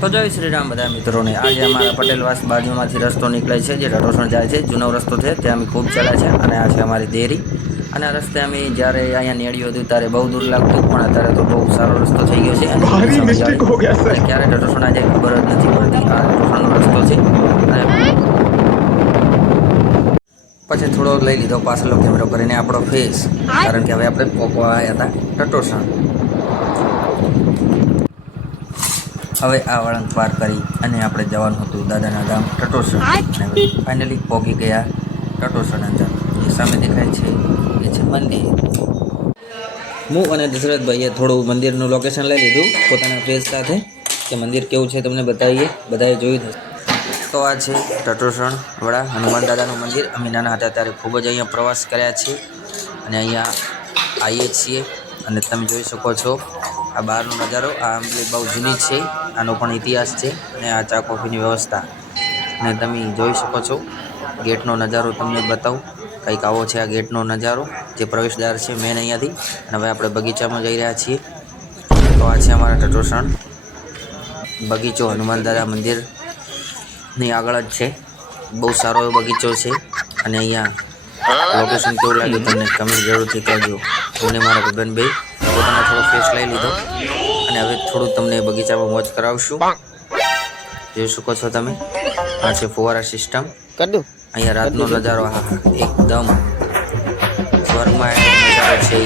તો જય શ્રી રામ બધા મિત્રોને. આજે અમારા પટેલવાસ બાજુમાંથી રસ્તો નીકળે છે જે રટોસણ જાય છે. જૂનો રસ્તો છે ત્યાં અમે ખૂબ ચડ્યા છે અને આ છે અમારી દેરી. અને આ રસ્તે અમે જ્યારે અહીંયા નેડ્યું હતું ત્યારે બહુ દૂર લાગતું પણ અત્યારે તો બહુ સારો રસ્તો થઈ ગયો છે. અને ક્યારે રટોસણ આજે ખબર જ નથી પડતી. આ રટોસણનો રસ્તો છે. અને પછી થોડો લઈ લીધો પાછલો કેમેરો કરીને આપણો ફેસ. કારણ કે હવે આપણે પોકવા આવ્યા હતા ટટોસણ હવે આ વળાંક પાર કરી અને આપણે જવાનું હતું દાદાના ગામ ટટોસણ. અને ફાઇનલી પહોંચી ગયા ટટોસણ અંદર. જે સામે દેખાય છે એ છે મંદિર. હું અને દશરથભાઈએ થોડું મંદિરનું લોકેશન લઈ લીધું પોતાના ફેસ સાથે કે મંદિર કેવું છે તમને બતાવીએ. બધાએ જોયું થશે તો આ છે ટટોસણ વડા હનુમાન દાદાનું મંદિર. અમે નાના હતા ત્યારે ખૂબ જ અહીંયા પ્રવાસ કર્યા છે અને અહીંયા આવીએ છીએ. અને તમે જોઈ શકો છો આ બહારનો નજારો, આ આંબલી બહુ જૂની છે, આનો પણ ઇતિહાસ છે અને આ ચા કોફીની વ્યવસ્થા. અને તમે જોઈ શકો છો, ગેટનો નજારો તમને બતાવું. કંઈક આવો છે આ ગેટનો નજારો, જે પ્રવેશદ્વાર છે મેન અહીંયાથી. અને હવે આપણે બગીચામાં જઈ રહ્યા છીએ. તો આ છે અમારા ટટોસણ. બગીચો હનુમાન દાદા મંદિરની આગળ જ છે. બહુ સારો એવો બગીચો છે. અને અહીંયા લોકેશન કેવું લાગ્યું તમને? કમેન્ટ જરૂરથી કહેજો. હું ને મારા ગગનભાઈ પોતાનો થોડો ફેસ લઈ લીધો. અને હવે થોડું તમને બગીચામાં મોજ કરાવશું. જોઈ શકો છો તમે? આ છે ફુવારા સિસ્ટમ કર અહીંયા રાતનો નજારો એકદમ સ્વર્ગમાં નજારો છે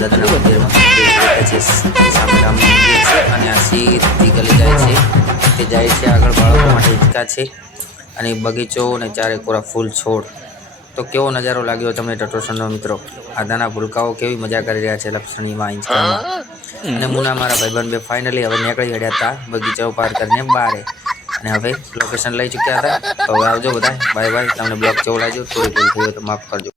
દાદાના મંદિરમાં. છે સામે રામનું મંદિર છે અને આ સીધી ગલી જાય છે. તે જાય છે આગળ બાળકો માટે હિંચકા છે. અને બગીચો અને ચારે કોરા ફૂલ છોડ. તો કેવો નજારો લાગ્યો તમને ટટોસનનો મિત્રો? આદાના ભૂલકાઓ કેવી મજા કરી રહ્યા છે લપસણીમાં ઇન્સ્ટામાં અને મુના મારા ભાઈબંધ બે ફાઇનલી હવે નીકળી ગયા હતા બગીચાઓ પાર કરીને બારે. અને હવે લોકેશન લઈ ચૂક્યા હતા. તો હવે આવજો બધા બાય બાય તમને બ્લોગ કેવો લાગ્યો? થોડી ભૂલ થઈ તો માફ કરજો.